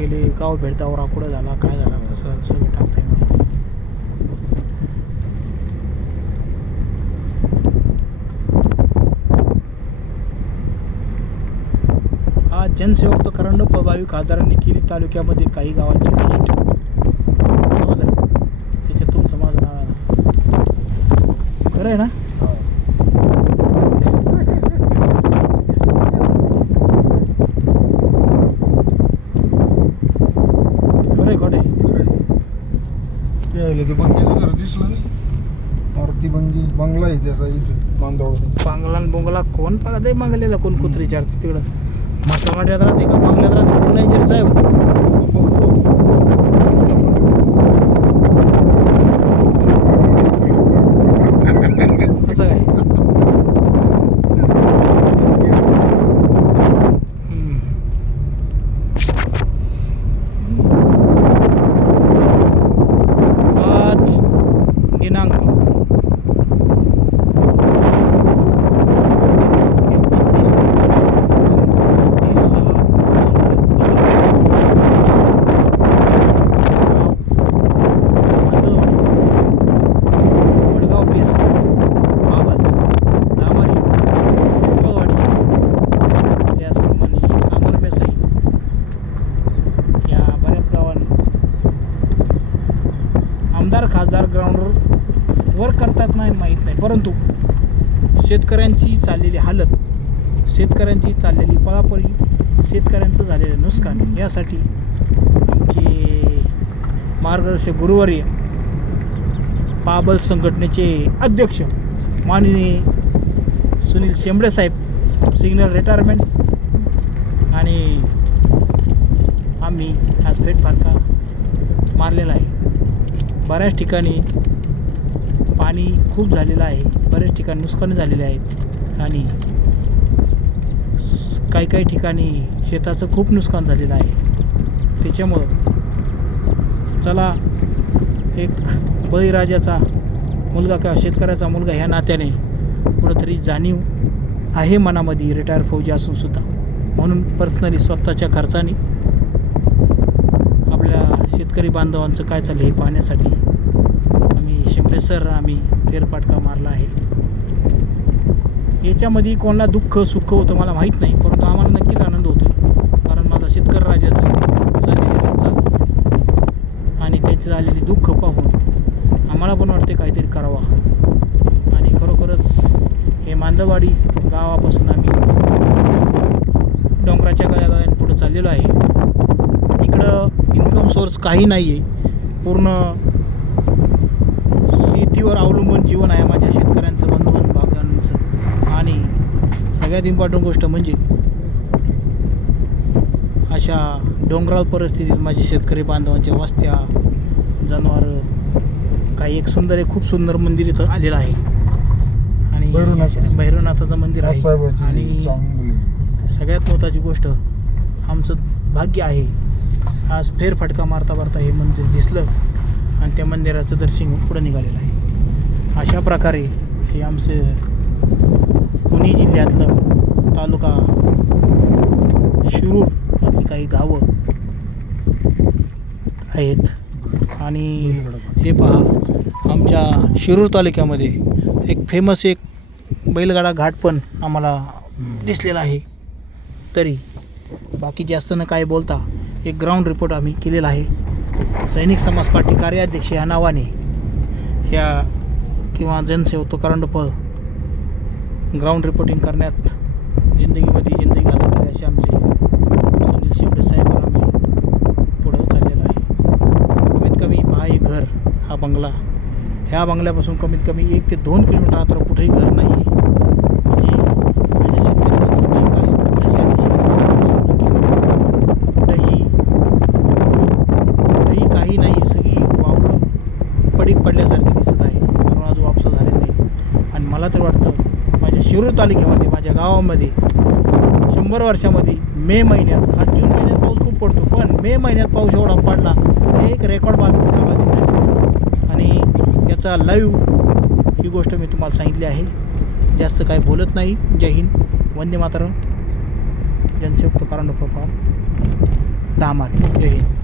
गेले गाव भेटतावर आकुडं झाला काय झाला कसं सगळं टाकता येणार आज जनसेवक तर करंडप भाविक खासदारांनी केली तालुक्यामध्ये काही गावांची त्याच्यात तुमचं माझं नाव आहे ना. खरं आहे ना खरं आहे खोटं आहे यायला ते बंगीचं घर दिसलं नाही. मारुती बंगी बंगला आहे त्याचा इथे मांदवड बांगला बोंगला कोण पाहत आहे मागलेला कोण कुत्री विचारते तिकडं? मसामाड्यात राहते का? बांगल्यात राहते? कोण नाही विचार साहेब? खासदार ग्राउंडवर वर करतात नाही माहीत नाही. परंतु शेतकऱ्यांची चाललेली हालत शेतकऱ्यांची चाललेली पळापळी शेतकऱ्यांचं झालेलं नुकसान यासाठी आमचे मार्गदर्शक गुरुवारी पाबल संघटनेचे अध्यक्ष माननीय सुनील शेंबडे साहेब सिग्नल रिटायरमेंट आणि आम्ही आज फेटफारका मारलेला आहे. बऱ्याच ठिकाणी पाणी खूप झालेलं आहे. बऱ्याच ठिकाणी नुकसान झालेले आहेत. आणि काही काही ठिकाणी शेताचं खूप नुकसान झालेलं आहे. त्याच्यामुळं चला एक बळीराजाचा मुलगा किंवा शेतकऱ्याचा मुलगा ह्या नात्याने कुठंतरी जाणीव आहे मनामध्ये. रिटायर फौजी असूनसुद्धा म्हणून पर्सनली स्वतःच्या खर्चाने शेतकरी बांधवांचं काय चाललं हे पाहण्यासाठी आम्ही शिंपे सर आम्ही फेरफाटका मारला आहे. याच्यामध्ये कोणाला दुःख सुख होतं मला माहीत नाही परंतु आम्हाला नक्कीच आनंद होतो कारण माझा शेतकरी राजाचं चाललेली हालचाल आणि त्याची झालेली दुःख पाहून आम्हाला पण वाटते काहीतरी करावा. आणि खरोखरच हे मांदवाडी गावापासून आम्ही डोंगराच्या गळ्या पुढं चाललेलो आहे. इकडं इन्कम सोर्स काही नाही आहे पूर्ण शेतीवर अवलंबून जीवन आहे माझ्या शेतकऱ्यांचं बंधून बागांचं आणि सगळ्यात इम्पॉर्टंट गोष्ट म्हणजे अशा डोंगराळ परिस्थितीत माझे शेतकरी बांधवांच्या वस्त्या जनावरं काही एक सुंदर एक खूप सुंदर मंदिर इथं आलेलं आहे. आणि भैरवनाथाचं. भैरवनाथाचं मंदिर आहे. आणि सगळ्यात महत्त्वाची गोष्ट आमचं भाग्य आहे. आज फेरफटका मारता मारता हे मंदिर दिसलं आणि त्या मंदिराचं दर्शन पुढं निघालेलं आहे. अशा प्रकारे हे आमचं पुणे जिल्ह्यातलं तालुका शिरूर मधली काही गावं आहेत. आणि हे पहा आमच्या शिरूर तालुक्यामध्ये एक फेमस एक बैलगाडा घाट पण आम्हाला दिसलेला आहे. तरी बाकी जास्त न काय बोलता एक ग्राउंड रिपोर्ट आम्ही केलेला आहे. सैनिक समाज पार्टी कार्याध्यक्ष या नावाने ह्या किंवा जनसेव करंडपळ ग्राउंड रिपोर्टिंग करण्यात जिंदगीमध्ये जिंदगी घालवली असे आमचे सुनील शिवडे साहेब आम्ही पुढं चाललेलो आहे. कमीत कमी हा एक घर हा बंगला. ह्या बंगल्यापासून कमीत कमी एक ते दोन किलोमीटर अंतर कुठेही घर नाही आहे म्हणजे माझ्या शेतकरी बंधूंची काही दशा दिशा असेल तर समजून घ्या. कुठंही कुठंही काही नाही सगळी वावरं पडीक पडल्यासारखी दिसत आहे. कारण आज वापस झाले नाही. आणि मला तर वाटतं माझ्या शिरूर तालुक्यामध्ये माझ्या गावामध्ये शंभर वर्षामध्ये मे महिन्यात हा जून महिन्यात पाऊस खूप पडतो. पण मे महिन्यात पाऊस एवढा पडला हे एक रेकॉर्ड बातमी आणि याचा लाईव्ह ही गोष्ट मी तुम्हाला सांगितली आहे. जास्त काही बोलत नाही. जय हिंद. वंदे मातरम. जनसेवक तुकाराम डॉक्टर दहा जय हिंद.